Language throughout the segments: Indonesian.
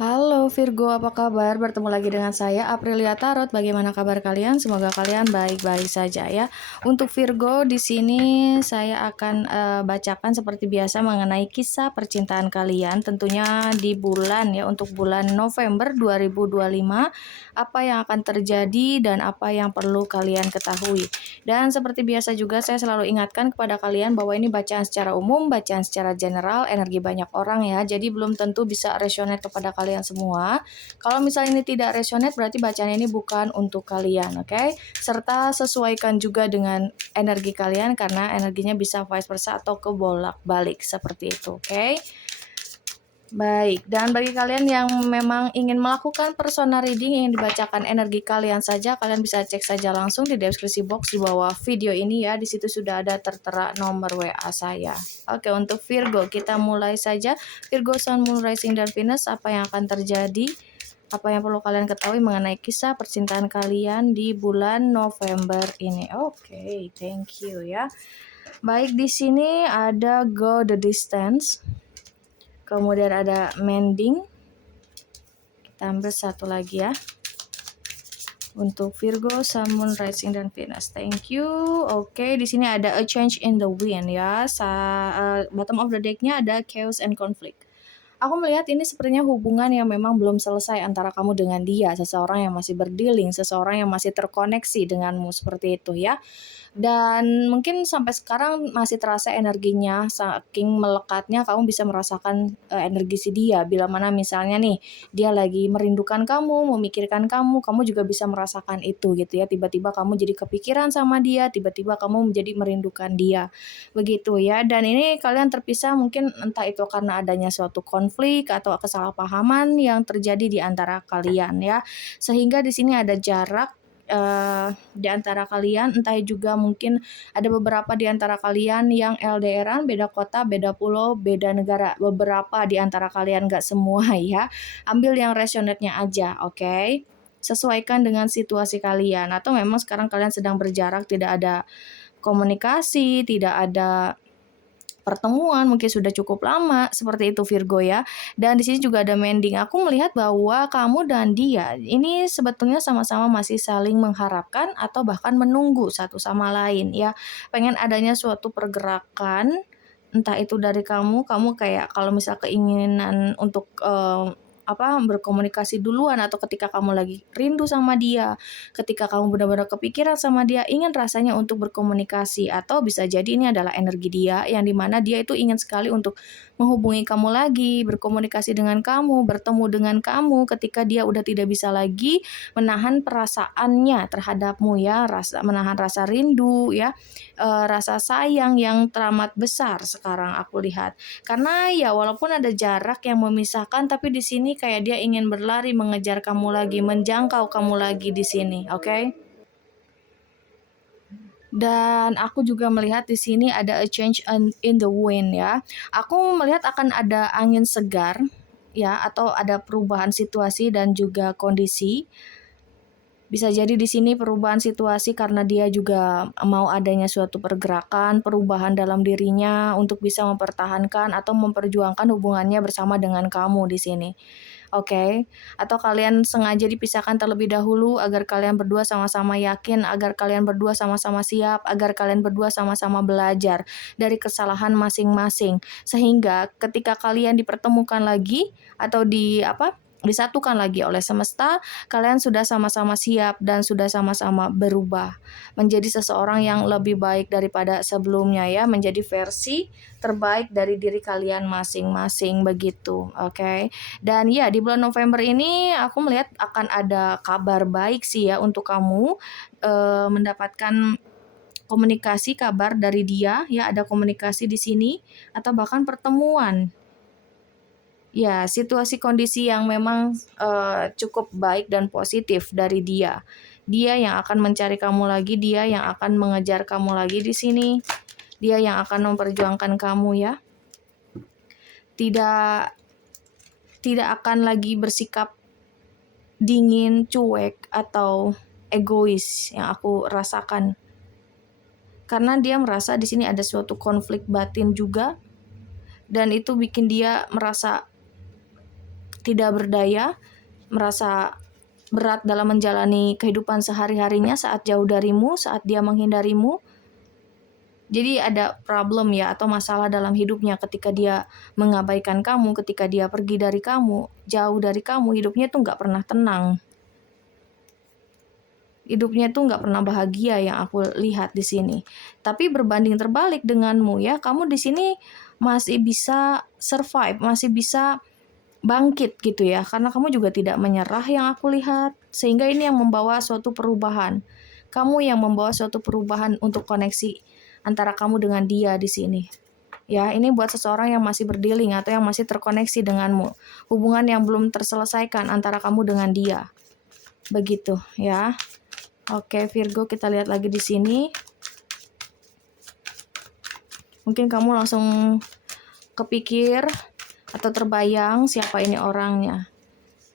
Halo Virgo, apa kabar? Bertemu lagi dengan saya Aprilia Tarot. Bagaimana kabar kalian? Semoga kalian baik-baik saja ya. Untuk Virgo di sini saya akan bacakan seperti biasa mengenai kisah percintaan kalian tentunya di bulan ya, untuk bulan November 2025, apa yang akan terjadi dan apa yang perlu kalian ketahui. Dan seperti biasa juga saya selalu ingatkan kepada kalian bahwa ini bacaan secara umum, bacaan secara general, energi banyak orang ya. Jadi belum tentu bisa resonate kepada kalian semua. Kalau misalnya ini tidak resonate berarti bacaan ini bukan untuk kalian, oke? Serta sesuaikan juga dengan energi kalian karena energinya bisa vice versa atau kebolak-balik seperti itu, oke? Baik, dan bagi kalian yang memang ingin melakukan personal reading, ingin dibacakan energi kalian saja, kalian bisa cek saja langsung di deskripsi box di bawah video ini ya. Di situ sudah ada tertera nomor WA saya. Oke, untuk Virgo kita mulai saja. Virgo Sun, Moon, Rising, dan Venus, apa yang akan terjadi? Apa yang perlu kalian ketahui mengenai kisah percintaan kalian di bulan November ini? Oke, thank you ya. Baik, di sini ada Go the Distance. Kemudian ada Mending. Kita ambil satu lagi ya. Untuk Virgo, Sun, Moon, Rising, dan Venus. Thank you. Oke, di sini ada A Change in the Wind ya. Bottom of the deck-nya ada Chaos and Conflict. Aku melihat ini sepertinya hubungan yang memang belum selesai antara kamu dengan dia. Seseorang yang masih berdealing, seseorang yang masih terkoneksi denganmu seperti itu ya. Dan mungkin sampai sekarang masih terasa energinya, saking melekatnya kamu bisa merasakan energi si dia. Bila mana misalnya nih, dia lagi merindukan kamu, memikirkan kamu, kamu juga bisa merasakan itu gitu ya. Tiba-tiba kamu jadi kepikiran sama dia, tiba-tiba kamu menjadi merindukan dia. Begitu ya. Dan ini kalian terpisah mungkin entah itu karena adanya suatu konflik atau kesalahpahaman yang terjadi di antara kalian ya. Sehingga di sini ada jarak di antara kalian, entah juga mungkin ada beberapa di antara kalian yang LDRan, beda kota, beda pulau, beda negara. Beberapa di antara kalian, gak semua ya. Ambil yang resonate-nya aja, oke? Sesuaikan dengan situasi kalian. Atau memang sekarang kalian sedang berjarak, tidak ada komunikasi, tidak ada pertemuan, mungkin sudah cukup lama seperti itu Virgo ya. Dan di sini juga ada mending. Aku melihat bahwa kamu dan dia ini sebetulnya sama-sama masih saling mengharapkan atau bahkan menunggu satu sama lain ya. Pengen adanya suatu pergerakan, entah itu dari kamu kayak kalau misal keinginan untuk berkomunikasi duluan, atau ketika kamu lagi rindu sama dia, ketika kamu benar-benar kepikiran sama dia, ingin rasanya untuk berkomunikasi, atau bisa jadi ini adalah energi dia yang dimana dia itu ingin sekali untuk menghubungi kamu lagi, berkomunikasi dengan kamu, bertemu dengan kamu ketika dia udah tidak bisa lagi menahan perasaannya terhadapmu ya, menahan rasa rindu ya, rasa sayang yang teramat besar sekarang aku lihat. Karena ya walaupun ada jarak yang memisahkan, tapi di sini kayak dia ingin berlari mengejar kamu lagi, menjangkau kamu lagi di sini, oke? Dan aku juga melihat di sini ada a change in the wind ya. Aku melihat akan ada angin segar ya, atau ada perubahan situasi dan juga kondisi. Bisa jadi di sini perubahan situasi karena dia juga mau adanya suatu pergerakan, perubahan dalam dirinya untuk bisa mempertahankan atau memperjuangkan hubungannya bersama dengan kamu di sini. Oke, atau kalian sengaja dipisahkan terlebih dahulu agar kalian berdua sama-sama yakin, agar kalian berdua sama-sama siap, agar kalian berdua sama-sama belajar dari kesalahan masing-masing. Sehingga ketika kalian dipertemukan lagi atau disatukan lagi oleh semesta, kalian sudah sama-sama siap dan sudah sama-sama berubah menjadi seseorang yang lebih baik daripada sebelumnya ya, menjadi versi terbaik dari diri kalian masing-masing begitu, oke? Dan ya di bulan November ini aku melihat akan ada kabar baik sih ya untuk kamu, mendapatkan komunikasi kabar dari dia ya, ada komunikasi di sini atau bahkan pertemuan. Ya, situasi kondisi yang memang cukup baik dan positif dari dia. Dia yang akan mencari kamu lagi, dia yang akan mengejar kamu lagi di sini. Dia yang akan memperjuangkan kamu ya. Tidak tidak akan lagi bersikap dingin, cuek atau egois yang aku rasakan. Karena dia merasa di sini ada suatu konflik batin juga, dan itu bikin dia merasa tidak berdaya, merasa berat dalam menjalani kehidupan sehari-harinya saat jauh darimu, saat dia menghindarimu. Jadi ada problem ya atau masalah dalam hidupnya ketika dia mengabaikan kamu, ketika dia pergi dari kamu, jauh dari kamu, hidupnya tuh nggak pernah tenang. Hidupnya tuh nggak pernah bahagia yang aku lihat di sini. Tapi berbanding terbalik denganmu ya, kamu di sini masih bisa survive, masih bisa bangkit gitu ya, karena kamu juga tidak menyerah yang aku lihat, sehingga ini yang membawa suatu perubahan. Kamu yang membawa suatu perubahan untuk koneksi antara kamu dengan dia di sini. Ya, ini buat seseorang yang masih berdealing atau yang masih terkoneksi denganmu. Hubungan yang belum terselesaikan antara kamu dengan dia. Begitu ya. Oke, Virgo, kita lihat lagi di sini. Mungkin kamu langsung kepikir atau terbayang siapa ini orangnya.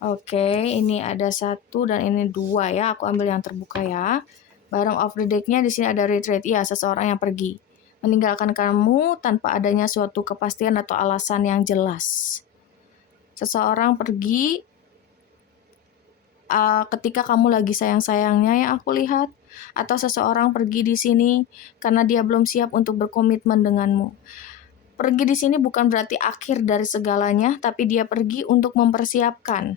Oke, ini ada 1 dan ini 2 ya. Aku ambil yang terbuka ya. Bottom of the deck-nya di sini ada retreat. Ya, seseorang yang pergi. Meninggalkan kamu tanpa adanya suatu kepastian atau alasan yang jelas. Seseorang pergi ketika kamu lagi sayang-sayangnya yang aku lihat. Atau seseorang pergi di sini karena dia belum siap untuk berkomitmen denganmu. Pergi di sini bukan berarti akhir dari segalanya, tapi dia pergi untuk mempersiapkan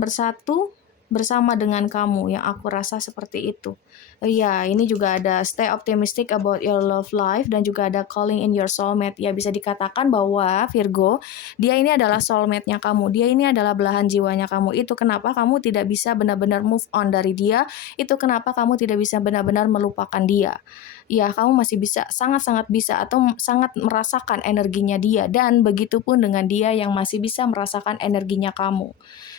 bersatu bersama dengan kamu, yang aku rasa seperti itu. Ya, ini juga ada stay optimistic about your love life dan juga ada calling in your soulmate. Ya, bisa dikatakan bahwa Virgo, dia ini adalah soulmate-nya kamu. Dia ini adalah belahan jiwanya kamu. Itu kenapa kamu tidak bisa benar-benar move on dari dia. Itu kenapa kamu tidak bisa benar-benar melupakan dia. Ya, kamu masih bisa, sangat-sangat bisa atau sangat merasakan energinya dia, dan begitupun dengan dia yang masih bisa merasakan energinya kamu.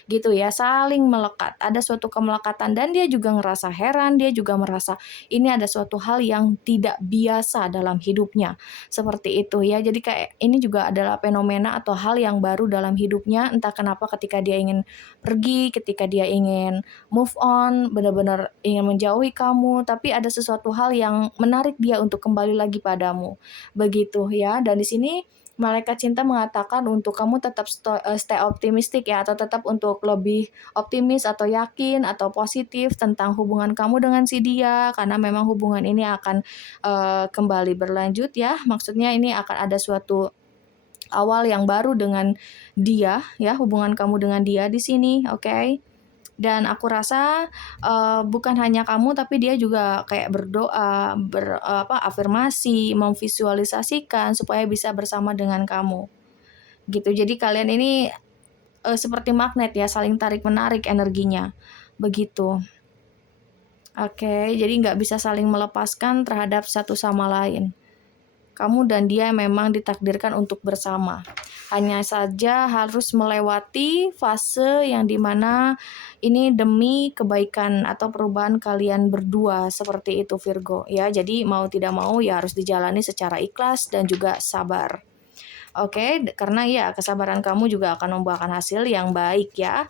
Gitu ya, saling melekat, ada suatu kemelekatan dan dia juga ngerasa heran, dia juga merasa ini ada suatu hal yang tidak biasa dalam hidupnya. Seperti itu ya. Jadi kayak ini juga adalah fenomena atau hal yang baru dalam hidupnya, entah kenapa ketika dia ingin pergi, ketika dia ingin move on, benar-benar ingin menjauhi kamu, tapi ada sesuatu hal yang menarik dia untuk kembali lagi padamu. Begitu ya. Dan di sini malaikat cinta mengatakan untuk kamu tetap stay optimistic ya, atau tetap untuk lebih optimis atau yakin atau positif tentang hubungan kamu dengan si dia, karena memang hubungan ini akan kembali berlanjut ya. Maksudnya ini akan ada suatu awal yang baru dengan dia ya, hubungan kamu dengan dia di sini, oke? Dan aku rasa bukan hanya kamu, tapi dia juga kayak berdoa, afirmasi, memvisualisasikan supaya bisa bersama dengan kamu. Gitu. Jadi kalian ini seperti magnet ya, saling tarik-menarik energinya. Begitu. Oke, jadi nggak bisa saling melepaskan terhadap satu sama lain. Kamu dan dia memang ditakdirkan untuk bersama. Hanya saja harus melewati fase yang dimana ini demi kebaikan atau perubahan kalian berdua, seperti itu Virgo ya. Jadi mau tidak mau ya harus dijalani secara ikhlas dan juga sabar. Oke, karena ya kesabaran kamu juga akan membuahkan hasil yang baik ya.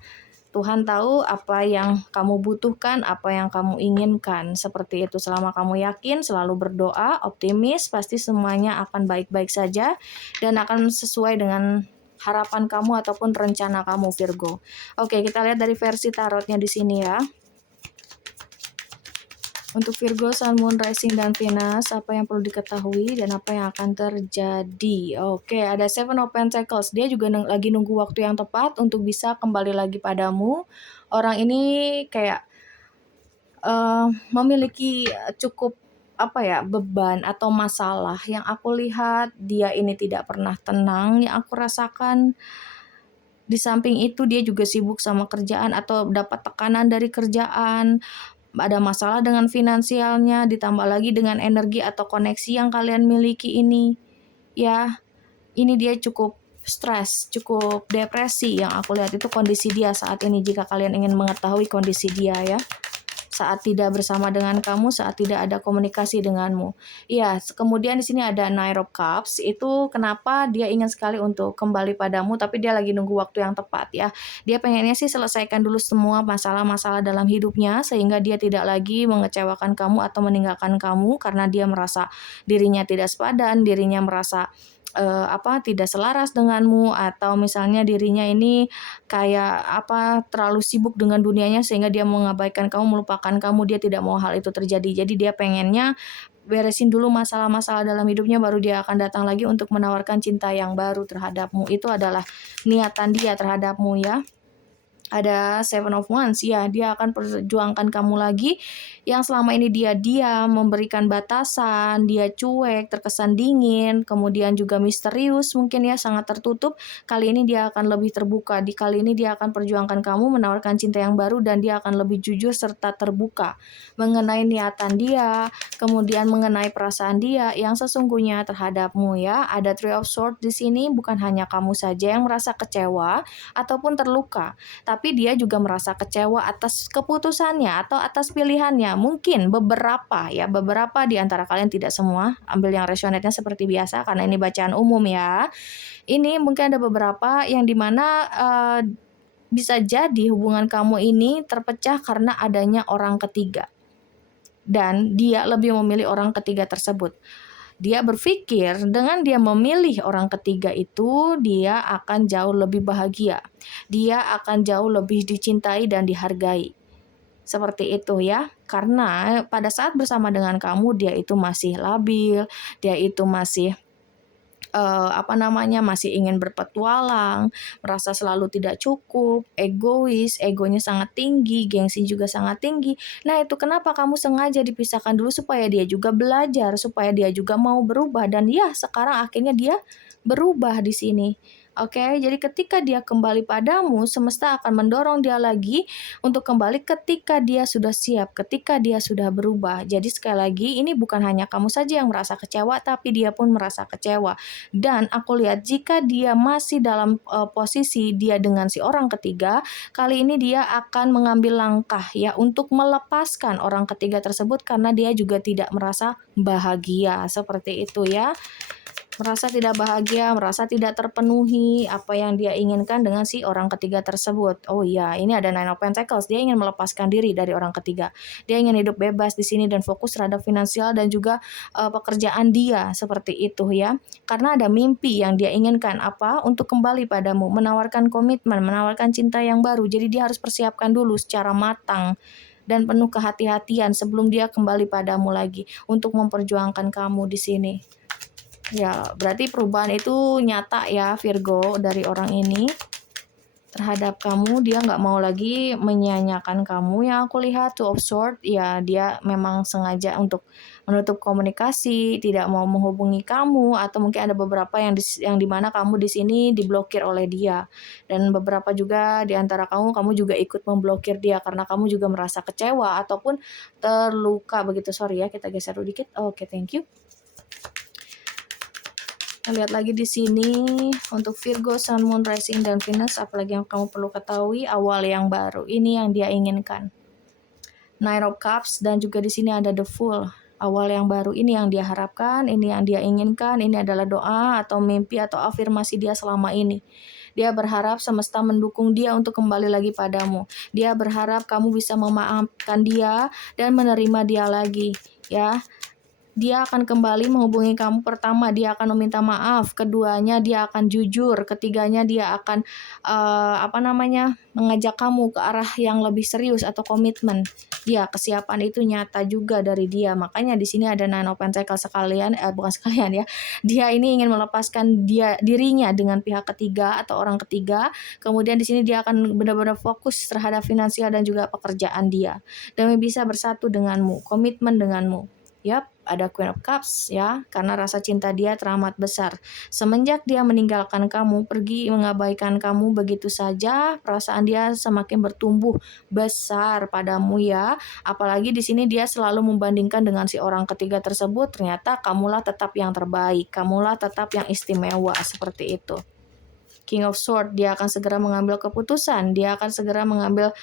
Tuhan tahu apa yang kamu butuhkan, apa yang kamu inginkan. Seperti itu, selama kamu yakin, selalu berdoa, optimis, pasti semuanya akan baik-baik saja dan akan sesuai dengan harapan kamu ataupun rencana kamu, Virgo. Oke, kita lihat dari versi tarotnya di sini ya. Untuk Virgo, Sun, Moon, Rising, dan Venus, apa yang perlu diketahui dan apa yang akan terjadi? Oke, ada Seven of Pentacles. Dia juga lagi nunggu waktu yang tepat untuk bisa kembali lagi padamu. Orang ini kayak memiliki cukup beban atau masalah. Yang aku lihat, dia ini tidak pernah tenang yang aku rasakan. Di samping itu, dia juga sibuk sama kerjaan atau dapat tekanan dari kerjaan. Ada masalah dengan finansialnya, ditambah lagi dengan energi atau koneksi yang kalian miliki ini. Ya, ini dia cukup stres, cukup depresi yang aku lihat itu kondisi dia saat ini, jika kalian ingin mengetahui kondisi dia ya. Saat tidak bersama dengan kamu, saat tidak ada komunikasi denganmu. Iya, kemudian di sini ada Knight of Cups. Itu kenapa dia ingin sekali untuk kembali padamu, tapi dia lagi nunggu waktu yang tepat ya. Dia pengennya sih selesaikan dulu semua masalah-masalah dalam hidupnya, sehingga dia tidak lagi mengecewakan kamu atau meninggalkan kamu, karena dia merasa dirinya tidak sepadan, dirinya merasa tidak selaras denganmu, atau misalnya dirinya ini kayak terlalu sibuk dengan dunianya sehingga dia mengabaikan kamu, melupakan kamu, dia tidak mau hal itu terjadi. Jadi dia pengennya beresin dulu masalah-masalah dalam hidupnya baru dia akan datang lagi untuk menawarkan cinta yang baru terhadapmu. Itu adalah niatan dia terhadapmu ya. Ada Seven of Wands, ya dia akan perjuangkan kamu lagi yang selama ini dia diam, memberikan batasan, dia cuek, terkesan dingin, kemudian juga misterius mungkin ya, sangat tertutup. Kali ini dia akan lebih terbuka, di kali ini dia akan perjuangkan kamu, menawarkan cinta yang baru, dan dia akan lebih jujur serta terbuka mengenai niatan dia, kemudian mengenai perasaan dia yang sesungguhnya terhadapmu ya. Ada Three of Swords di sini, bukan hanya kamu saja yang merasa kecewa ataupun terluka, tapi dia juga merasa kecewa atas keputusannya atau atas pilihannya. Mungkin beberapa di antara kalian, tidak semua, ambil yang resonate-nya seperti biasa karena ini bacaan umum ya. Ini mungkin ada beberapa yang dimana bisa jadi hubungan kamu ini terpecah karena adanya orang ketiga, dan dia lebih memilih orang ketiga tersebut. Dia berpikir dengan dia memilih orang ketiga itu, dia akan jauh lebih bahagia. Dia akan jauh lebih dicintai dan dihargai. Seperti itu ya. Karena pada saat bersama dengan kamu, dia itu masih labil, dia itu masih masih ingin berpetualang, merasa selalu tidak cukup, egois, egonya sangat tinggi, gengsi juga sangat tinggi. Nah, itu kenapa kamu sengaja dipisahkan dulu supaya dia juga belajar, supaya dia juga mau berubah, dan ya sekarang akhirnya dia berubah di sini. Oke, jadi ketika dia kembali padamu, semesta akan mendorong dia lagi untuk kembali ketika dia sudah siap, ketika dia sudah berubah. Jadi sekali lagi, ini bukan hanya kamu saja yang merasa kecewa, tapi dia pun merasa kecewa. Dan aku lihat jika dia masih dalam posisi dia dengan si orang ketiga, kali ini dia akan mengambil langkah ya untuk melepaskan orang ketiga tersebut karena dia juga tidak merasa bahagia. Seperti itu ya. Merasa tidak bahagia, merasa tidak terpenuhi apa yang dia inginkan dengan si orang ketiga tersebut. Oh iya, ini ada Nine of Pentacles. Dia ingin melepaskan diri dari orang ketiga. Dia ingin hidup bebas di sini dan fokus terhadap finansial dan juga pekerjaan dia, seperti itu ya. Karena ada mimpi yang dia inginkan untuk kembali padamu, menawarkan komitmen, menawarkan cinta yang baru. Jadi dia harus persiapkan dulu secara matang dan penuh kehati-hatian sebelum dia kembali padamu lagi untuk memperjuangkan kamu di sini. Ya, berarti perubahan itu nyata ya Virgo dari orang ini terhadap kamu. Dia nggak mau lagi menyia-nyiakan kamu. Yang aku lihat Two of Swords, ya dia memang sengaja untuk menutup komunikasi, tidak mau menghubungi kamu, atau mungkin ada beberapa yang dimana kamu di sini diblokir oleh dia, dan beberapa juga di antara kamu juga ikut memblokir dia karena kamu juga merasa kecewa ataupun terluka begitu. Sorry ya, kita geser dulu dikit. Oke, thank you. Kita lihat lagi di sini untuk Virgo, Sun, Moon, Rising, dan Venus. Apalagi yang kamu perlu ketahui, awal yang baru. Ini yang dia inginkan. Nine of Cups, dan juga di sini ada The Fool. Awal yang baru ini yang dia harapkan, ini yang dia inginkan. Ini adalah doa atau mimpi atau afirmasi dia selama ini. Dia berharap semesta mendukung dia untuk kembali lagi padamu. Dia berharap kamu bisa memaafkan dia dan menerima dia lagi, ya. Dia akan kembali menghubungi kamu. Pertama, dia akan meminta maaf. Keduanya, dia akan jujur. Ketiganya, dia akan mengajak kamu ke arah yang lebih serius atau komitmen. Ya, kesiapan itu nyata juga dari dia. Makanya di sini ada Nine of Pentacles bukan sekalian ya. Dia ini ingin melepaskan dirinya dengan pihak ketiga atau orang ketiga. Kemudian di sini dia akan benar-benar fokus terhadap finansial dan juga pekerjaan dia. Demi bisa bersatu denganmu, komitmen denganmu. Yap, ada Queen of Cups ya, karena rasa cinta dia teramat besar. Semenjak dia meninggalkan kamu, pergi mengabaikan kamu begitu saja, perasaan dia semakin bertumbuh besar padamu ya. Apalagi di sini dia selalu membandingkan dengan si orang ketiga tersebut. Ternyata kamulah tetap yang terbaik, kamulah tetap yang istimewa, seperti itu. King of Swords, dia akan segera mengambil keputusan, dia akan segera mengambil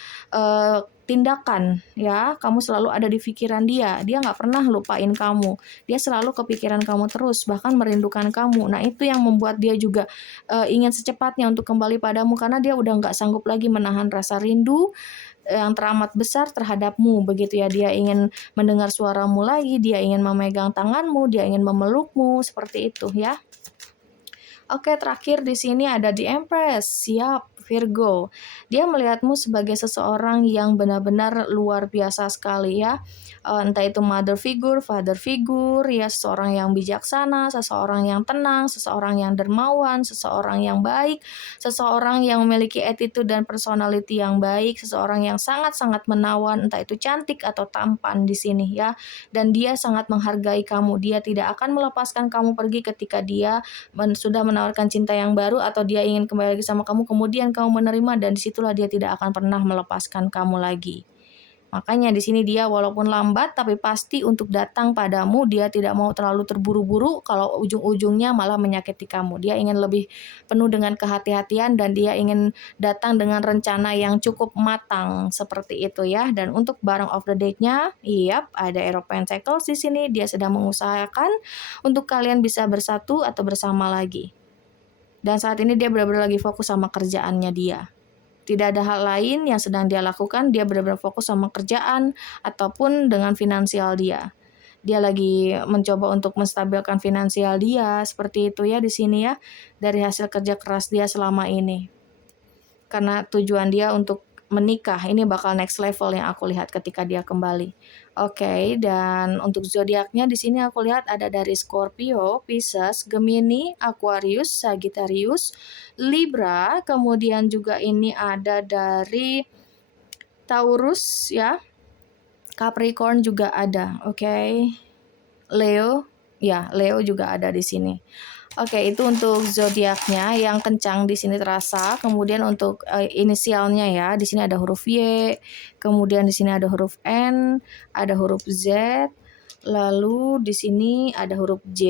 tindakan ya. Kamu selalu ada di pikiran dia nggak pernah lupain kamu, dia selalu kepikiran kamu terus, bahkan merindukan kamu. Nah, itu yang membuat dia juga ingin secepatnya untuk kembali padamu, karena dia udah nggak sanggup lagi menahan rasa rindu yang teramat besar terhadapmu, begitu ya. Dia ingin mendengar suaramu lagi, dia ingin memegang tanganmu, dia ingin memelukmu, seperti itu ya. Oke, terakhir di sini ada The Empress. Siap, Virgo. Dia melihatmu sebagai seseorang yang benar-benar luar biasa sekali ya. Entah itu mother figure, father figure, ya seseorang yang bijaksana, seseorang yang tenang, seseorang yang dermawan, seseorang yang baik, seseorang yang memiliki attitude dan personality yang baik, seseorang yang sangat-sangat menawan, entah itu cantik atau tampan di sini ya. Dan dia sangat menghargai kamu. Dia tidak akan melepaskan kamu pergi ketika dia sudah menawarkan cinta yang baru atau dia ingin kembali lagi sama kamu, kemudian kamu menerima, dan disitulah dia tidak akan pernah melepaskan kamu lagi. Makanya di sini dia walaupun lambat tapi pasti untuk datang padamu, dia tidak mau terlalu terburu-buru kalau ujung-ujungnya malah menyakiti kamu. Dia ingin lebih penuh dengan kehati-hatian dan dia ingin datang dengan rencana yang cukup matang seperti itu ya. Dan untuk barang of the day-nya, ada Aero Pentacles di sini. Dia sedang mengusahakan untuk kalian bisa bersatu atau bersama lagi. Dan saat ini dia benar-benar lagi fokus sama kerjaannya dia. Tidak ada hal lain yang sedang dia lakukan, dia benar-benar fokus sama kerjaan ataupun dengan finansial dia. Dia lagi mencoba untuk menstabilkan finansial dia, seperti itu ya di sini ya, dari hasil kerja keras dia selama ini. Karena tujuan dia untuk menikah, ini bakal next level yang aku lihat ketika dia kembali. Oke, dan untuk zodiaknya di sini aku lihat ada dari Scorpio, Pisces, Gemini, Aquarius, Sagittarius, Libra, kemudian juga ini ada dari Taurus ya, Capricorn juga ada, oke. Leo, ya Leo juga ada di sini. Oke, itu untuk zodiaknya yang kencang di sini terasa. Kemudian untuk inisialnya ya, di sini ada huruf Y, kemudian di sini ada huruf N, ada huruf Z, lalu di sini ada huruf J,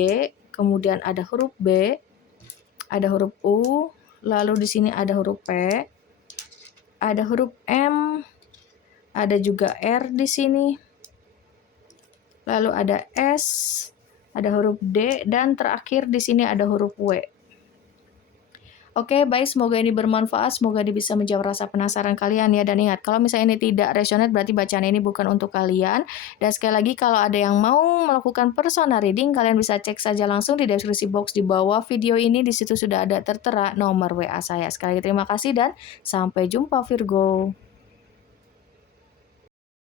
kemudian ada huruf B, ada huruf U, lalu di sini ada huruf P, ada huruf M, ada juga R di sini, lalu ada S, ada huruf D, dan terakhir di sini ada huruf W. Oke, baik, semoga ini bermanfaat, semoga ini bisa menjawab rasa penasaran kalian ya. Dan ingat, kalau misalnya ini tidak resonate, berarti bacaan ini bukan untuk kalian. Dan sekali lagi, kalau ada yang mau melakukan personal reading, kalian bisa cek saja langsung di deskripsi box di bawah video ini. Di situ sudah ada tertera nomor WA saya. Sekali lagi terima kasih dan sampai jumpa Virgo.